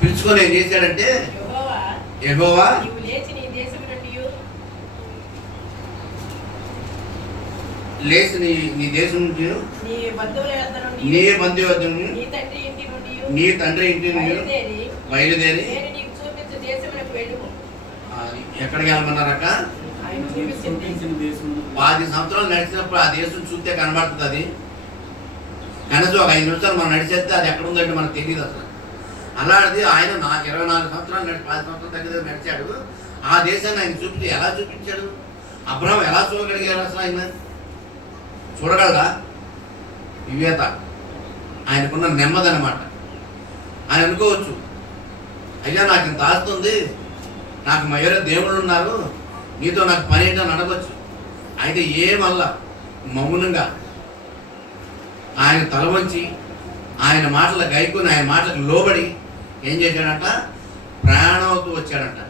పిలుచుకొని ఏం చేశాడంటే, యెహోవా లేచి నీ దేశం నుంచి, నీ బంధువుల వద్ద నుండి, నీ తండ్రి ఇంటి నుండి బయలుదేరి ఎక్కడికి వెళ్ళమన్నారక్క? 10 సంవత్సరాలు నడిచినప్పుడు ఆ దేశం చూస్తే కనబడుతుంది. అది కనీసం ఒక 5 నిమిషాలు మనం నడిచేస్తే అది ఎక్కడ ఉందంటే మనకు తెలియదు అసలు. అలాంటిది ఆయన 24 సంవత్సరాలు 10 సంవత్సరాల దగ్గర నడిచాడు. ఆ దేశాన్ని ఆయన ఎలా చూపించాడు? అబ్రహాం ఎలా చూడగలిగారు? అసలు ఆయన చూడగలరా? వివేత, ఆయనకున్న నెమ్మది అనమాట. ఆయన అనుకోవచ్చు, అయ్యా నాకు ఇంత ఆస్తుంది, నాకు వేరే దేవుళ్ళు ఉన్నారు, నీతో నాకు పని ఏంటని అడగచ్చు. అయితే ఏమల్లా మౌనంగా ఆయన తల వంచి ఆయన మాటలు గైకొని ఆయన మాటలకు లోబడి ఏం చేశాడంట? ప్రయాణం అవుతూ వచ్చాడంట.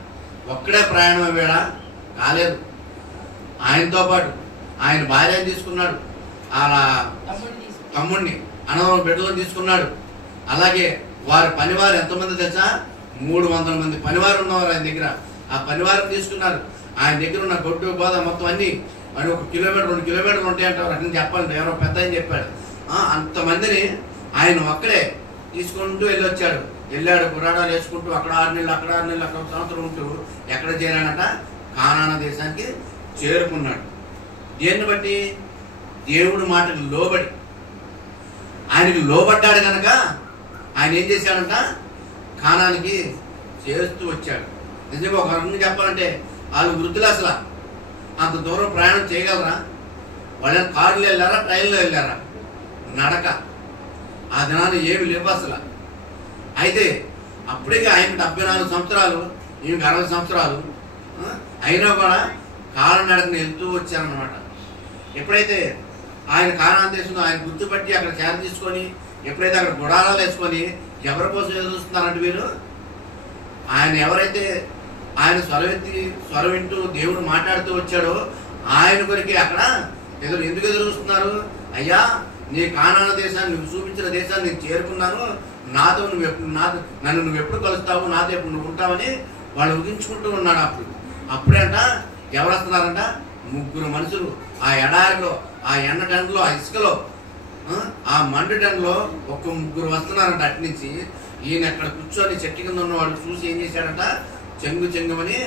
ఒక్కడే ప్రయాణం అయ్యాడా? కాలేదు. ఆయనతో పాటు ఆయన భార్యను తీసుకున్నాడు, అలా తమ్ముడిని అన్నదమ్ముల బిడ్డలను తీసుకున్నాడు. అలాగే వారి పనివారు ఎంతమంది తెలుసా? 300 మంది పనివారు ఉన్నవారు ఆయన దగ్గర. ఆ పనివారు తీసుకున్నారు. ఆయన దగ్గర ఉన్న గొడ్డు గోద మొత్తం అన్ని మరి 1 కిలోమీటర్ 2 కిలోమీటర్లు ఉంటాయంటారు. అట్లా చెప్పాలంటే ఎవరో పెద్ద అని చెప్పాడు. అంతమందిని ఆయన ఒక్కడే తీసుకుంటూ వెళ్ళాడు. పురాణాలు వేసుకుంటూ అక్కడ 6 నెలలు, అక్కడ 6 నెలలు, అక్కడ 1 సంవత్సరం ఉంటూ ఎక్కడ చేరాడంట? కానాను దేశానికి చేరుకున్నాడు. దేన్ని బట్టి? దేవుడి మాటకు లోబడి. ఆయనకి లోబడ్డాడు కనుక ఆయన ఏం చేశాడంట? కానానికి చేస్తూ వచ్చాడు. నిజంగా ఒక రకంగా చెప్పాలంటే వాళ్ళు వృద్ధులు అసలు అంత దూరం ప్రయాణం చేయగలరా? వాళ్ళని కారులో వెళ్ళారా, ట్రైన్లో వెళ్ళారా? నడక. ఆ దినాన్ని ఏమి లేవు అసలు. అయితే అప్పటికే ఆయన 74 సంవత్సరాలు, ఈమెకి 60 సంవత్సరాలు అయినా కూడా కాలినడకన వెళ్తూ వచ్చారన్నమాట. ఎప్పుడైతే ఆయన కానాను దేశంలో ఆయన గుర్తుపట్టి అక్కడ చేర తీసుకొని, ఎప్పుడైతే అక్కడ గుడారాలు వేసుకొని ఎవరి కోసం ఎదురు చూస్తున్నారంటే వీరు, ఆయన ఎవరైతే ఆయన స్వరం వింటూ దేవుడు మాట్లాడుతూ వచ్చాడో ఆయన కొరికి అక్కడ ఎందుకు ఎదురు చూస్తున్నారు? అయ్యా, నీ కానాను దేశాన్ని, నువ్వు చూపించిన దేశాన్ని నేను చేరుకున్నాను, నన్ను నువ్వు ఎప్పుడు కలుస్తావు, నాతో ఎప్పుడు నువ్వు ఉంటావని వాళ్ళు ఊహించుకుంటూ ఉన్నాడు. అప్పుడేంట ఎవరు వస్తున్నారంట? 3 మనుషులు ఆ ఎడారిలో, ఆ ఎండ టెండలో, ఆ ఇసుకలో, ఆ మండు టెండలో 3 వస్తున్నారంట. అట్నుంచి ఈయన అక్కడ కూర్చొని చెట్టు కింద ఉన్నవాడు చూసి ఏం చేశాడంట? చెంగుమని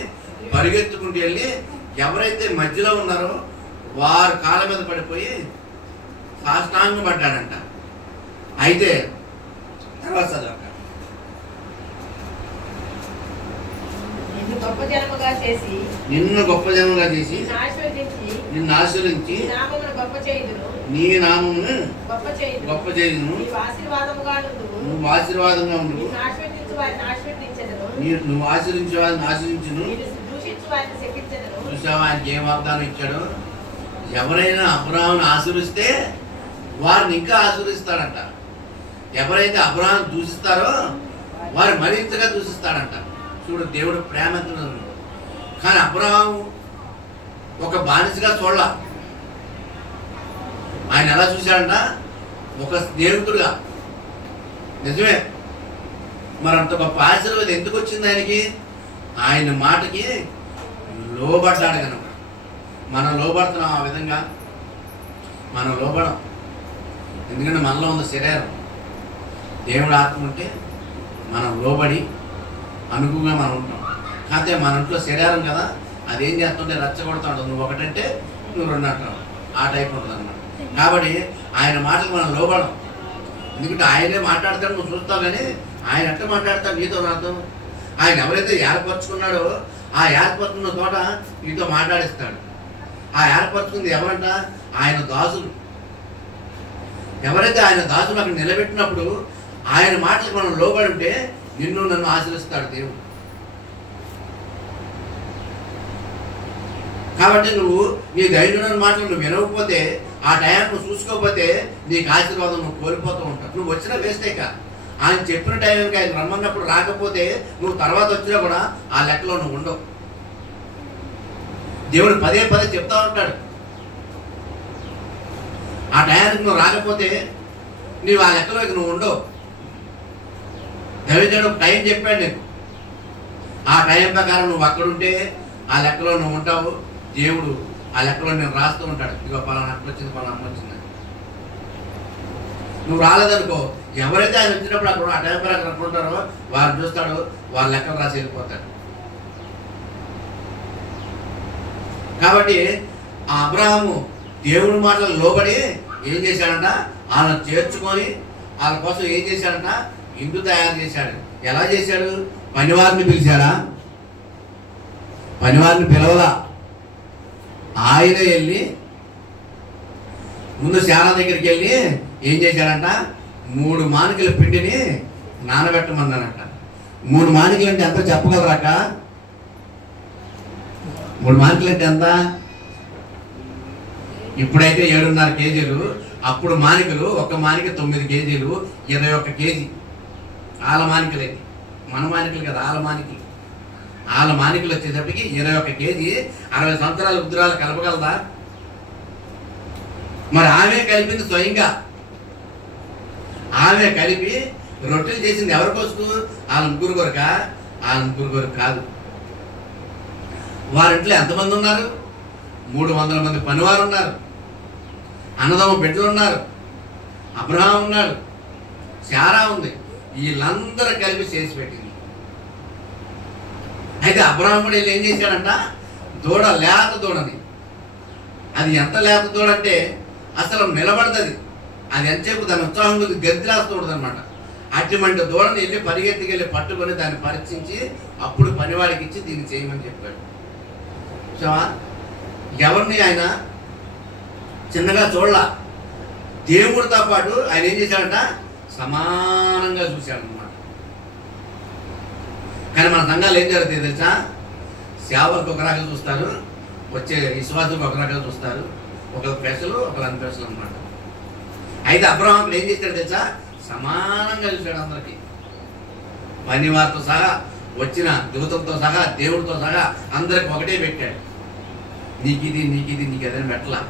పరిగెత్తుకుంటూ వెళ్ళి ఎవరైతే మధ్యలో ఉన్నారో వారి కాళ్ళ మీద పడిపోయి సాష్టాంగం పడ్డాడంట. అయితే తర్వాత చదవక, నిన్ను గొప్ప జనముగా చేసి నిన్ను ఆశీర్వదించి నీ నామమును గొప్ప చేయుదును, నువ్వు ఆశీర్వాదంగా ఉండు, నువ్వు ఆశీర్వించే వారిని ఆశీర్వించును. చూసావా ఆయనకి ఏం వాగ్దానం ఇచ్చాడు? ఎవరైనా అబ్రహామును ఆశీర్విస్తే వారిని ఇంకా ఆశీర్విస్తాడంట. ఎవరైతే అబ్రహామును దూషిస్తారో వారు మరింతగా దూషిస్తాడంట. చూడు దేవుడు ప్రేమ ఎంత. కానీ అబ్రహాము ఒక బానిసగా చూడాల, ఆయన ఎలా చూశాడంట? ఒక స్నేహితుడుగా. నిజమే, మరి అంత గొప్ప ఆశీర్వాదం ఎందుకు వచ్చింది ఆయనకి? ఆయన మాటకి లోబడ్డాడు కనుక. మనం లోబడుతున్నాం ఆ విధంగా? మనం లోబడం. ఎందుకంటే మనలో ఉన్న శరీరం, దేవుడు ఆత్మ ఉంటే మనం లోబడి అనుగుణంగా మనం ఉంటాం. కాకపోతే మన ఇంట్లో శరీరం కదా, అదేం చేస్తుంటే రచ్చగొడతా ఉంటుంది. నువ్వు ఒకటంటే నువ్వు 2 అంటావు, ఆ టైప్ ఉంటుంది అన్నమాట. కాబట్టి ఆయన మాటలు మనం లోబడం. ఎందుకంటే ఆయనే మాట్లాడతాడు, నువ్వు చూస్తావు. కానీ ఆయన ఎట్లా మాట్లాడతాడు నీతో, నాతో? ఆయన ఎవరైతే ఏర్పరచుకున్నాడో ఆ ఏర్పరచుకున్న తోట నీతో మాట్లాడిస్తాడు. ఆ ఏర్పరచుకుంది ఎవరంట? ఆయన దాసులు. ఎవరైతే ఆయన దాసులు అక్కడ నిలబెట్టినప్పుడు ఆయన మాటలకు మనం లోబడి ఉంటే నన్ను ఆశీర్వదిస్తాడు దేవుడు. కాబట్టి నువ్వు నీ ధైర్యమైన మాటలు నువ్వు వినకపోతే, ఆ టైంకి నువ్వు చూసుకోకపోతే నీకు ఆశీర్వాదం నువ్వు కోల్పోతూ ఉంటావు. నువ్వు వచ్చినా వేస్టే కా. ఆయన చెప్పిన టైంకి ఆయన రమ్మన్నప్పుడు రాకపోతే నువ్వు తర్వాత వచ్చినా కూడా ఆ లెక్కలో నువ్వు ఉండవు. దేవుడు పదే చెప్తా ఉంటాడు. ఆ టైంకి నువ్వు రాకపోతే నీవు ఆ లెక్కలోకి నువ్వు ఉండవు. దైవజనుడు టైం చెప్పాడు నీకు, ఆ టైం ప్రకారం నువ్వు అక్కడుంటే ఆ లెక్కలో నువ్వు ఉంటావు. దేవుడు ఆ లెక్కలో నేను రాస్తూ ఉంటాడు, ఇదిగో పలానా అక్కడ వచ్చింది, పలానా అమ్మ వచ్చింది. నువ్వు రాలేదనుకో, ఎవరైతే ఆయన వచ్చినప్పుడు అక్కడ ఆ టైం ప్రకారం అక్కడ ఉంటారో వారు చూస్తాడు, వాళ్ళ లెక్కలు రాసి వెళ్ళిపోతాడు. కాబట్టి ఆ అబ్రహాము దేవుడి మాటలు లోబడి ఏం చేశాడంట, వాళ్ళని చేర్చుకొని వాళ్ళ కోసం ఏం చేశాడంట, ఇంటి తయారు చేశాడు. ఎలా చేశాడు? పనివారిని పిలిచాడా? పనివారిని పిలవలా. ఆయన వెళ్ళి ముందు శాల దగ్గరికి వెళ్ళి ఏం చేశాడంట, 3 మానికల పిండిని నానబెట్టమన్నాడంట. 3 మానికలు అంటే ఎంత చెప్పగలరాక? 3 మానికలు అంటే ఎంత? ఇప్పుడైతే 7.5 కేజీలు, అప్పుడు మానికలు ఒక మానిక 9 కేజీలు, 21 కేజీ. ఆల మానికలు అయితే మన మానికలు కదా, ఆల మానికలు. ఆల మానికలు వచ్చేటప్పటికి 21 కేజీ, 60 సంవత్సరాల ఉద్రాలు కలపగలదా? మరి ఆమె కలిపింది స్వయంగా. ఆమె కలిపి రొట్టెలు చేసింది ఎవరి కోసం? వాళ్ళ ముగ్గురు కొరక? వాళ్ళ ముగ్గురు కొరకు కాదు. వారింట్లో ఎంతమంది ఉన్నారు? 300 మంది పనివారు ఉన్నారు, అన్నదమ్మ బిడ్డలు ఉన్నారు, అబ్రహాం ఉన్నాడు, శారా ఉంది. వీళ్ళందరూ కలిపి చేసి పెట్టింది. అయితే అబ్రహాముడు వెళ్ళి ఏం చేశాడంట, దూడ, లేత దూడని, అది ఎంత లేత దూడ అంటే అసలు నిలబడుతుంది, అది ఎంతసేపు దాని ఉత్సాహం కొద్ది గది రాస్తూడదు అనమాట. అటువంటి దూడని వెళ్ళి పరిగెత్తికెళ్ళి పట్టుకొని దాన్ని పరీక్షించి అప్పుడు పనివాడికి ఇచ్చి దీన్ని చేయమని చెప్పాడు. చూసావా, ఎవరిని ఆయన చిన్నగా చూడలా. దేవుడితో పాటు ఆయన ఏం చేశాడంట, సమానంగా చూశాడనమాట. కానీ మన సంఘాలు ఏం జరుగుతాయి తెలుసా? సేవకు ఒక రకంగా చూస్తారు, వచ్చే విశ్వాసం ఒక రకంగా చూస్తారు, ఒకరు స్పెషల్ ఒకరు అన్స్పెషల్ అనమాట. అయితే అబ్రహాం ఏం చేశాడు తెలుసా? సమానంగా చూశాడు అందరికి, పనివారితో సహా, వచ్చిన దూతంతో సహా, దేవుడితో సహా అందరికి ఒకటే పెట్టాడు. నీకిది నీకిది నీకు ఎదని పెట్టలా.